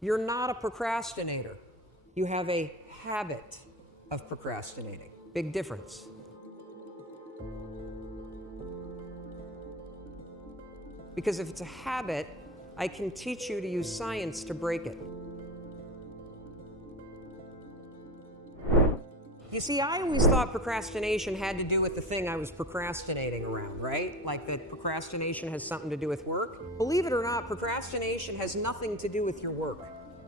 You're not a procrastinator. You have a habit of procrastinating. Big difference. Because if it's a habit, I can teach you to use science to break it. You see, I always thought procrastination had to do with the thing I was procrastinating around, right? Like that procrastination has something to do with work. Believe it or not, procrastination has nothing to do with your work.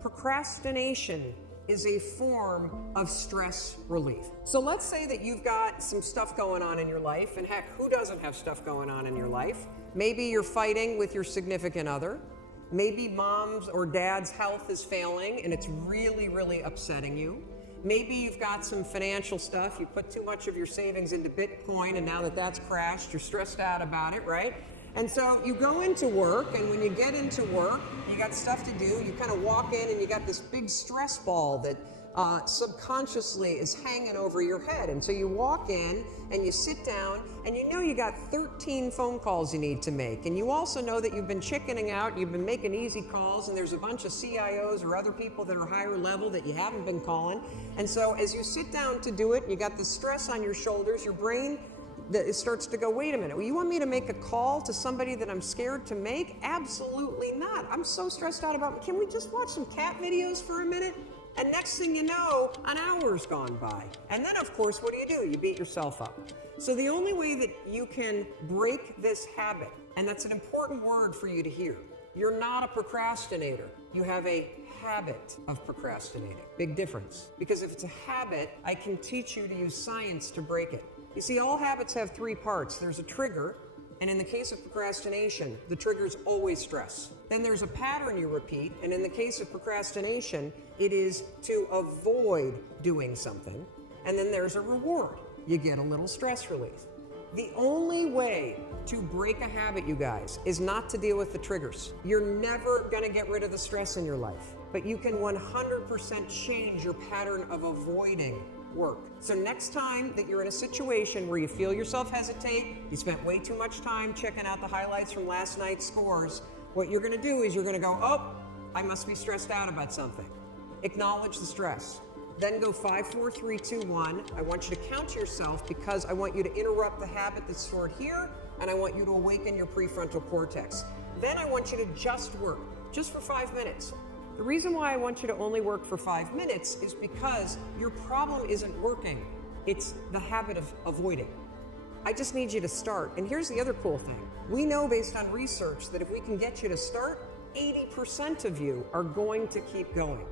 Procrastination is a form of stress relief. So let's say that you've got some stuff going on in your life, and heck, who doesn't have stuff going on in your life? Maybe you're fighting with your significant other. Maybe mom's or dad's health is failing and it's really, really upsetting you. Maybe you've got some financial stuff. You put too much of your savings into Bitcoin, and now that that's crashed, you're stressed out about it, right? And so you go into work, and when you get into work, you got stuff to do. You kind of walk in, and you got this big stress ball that subconsciously is hanging over your head. And so you walk in, and you sit down, and you know you got 13 phone calls you need to make. And you also know that you've been chickening out, you've been making easy calls, and there's a bunch of CIOs or other people that are higher level that you haven't been calling. And so as you sit down to do it, you got the stress on your shoulders, your brain it starts to go, wait a minute, well, you want me to make a call to somebody that I'm scared to make? Absolutely not. I'm so stressed out about, can we just watch some cat videos for a minute? And next thing you know, an hour's gone by. And then, of course, what do? You beat yourself up. So the only way that you can break this habit, and that's an important word for you to hear, you're not a procrastinator. You have a habit of procrastinating. Big difference. Because if it's a habit, I can teach you to use science to break it. You see, all habits have three parts. There's a trigger, and in the case of procrastination, the trigger is always stress. Then there's a pattern you repeat, and in the case of procrastination, it is to avoid doing something. And then there's a reward. You get a little stress relief. The only way to break a habit, you guys, is not to deal with the triggers. You're never gonna get rid of the stress in your life, but you can 100% change your pattern of avoiding work. So next time that you're in a situation where you feel yourself hesitate, you spent way too much time checking out the highlights from last night's scores, what you're gonna do is you're gonna go, oh, I must be stressed out about something. Acknowledge the stress. Then go 5, 4, 3, 2, 1. I want you to count yourself because I want you to interrupt the habit that's stored here, and I want you to awaken your prefrontal cortex. Then I want you to just work, just for 5 minutes. The reason why I want you to only work for 5 minutes is because your problem isn't working. It's the habit of avoiding. I just need you to start. And here's the other cool thing. We know based on research that if we can get you to start, 80% of you are going to keep going.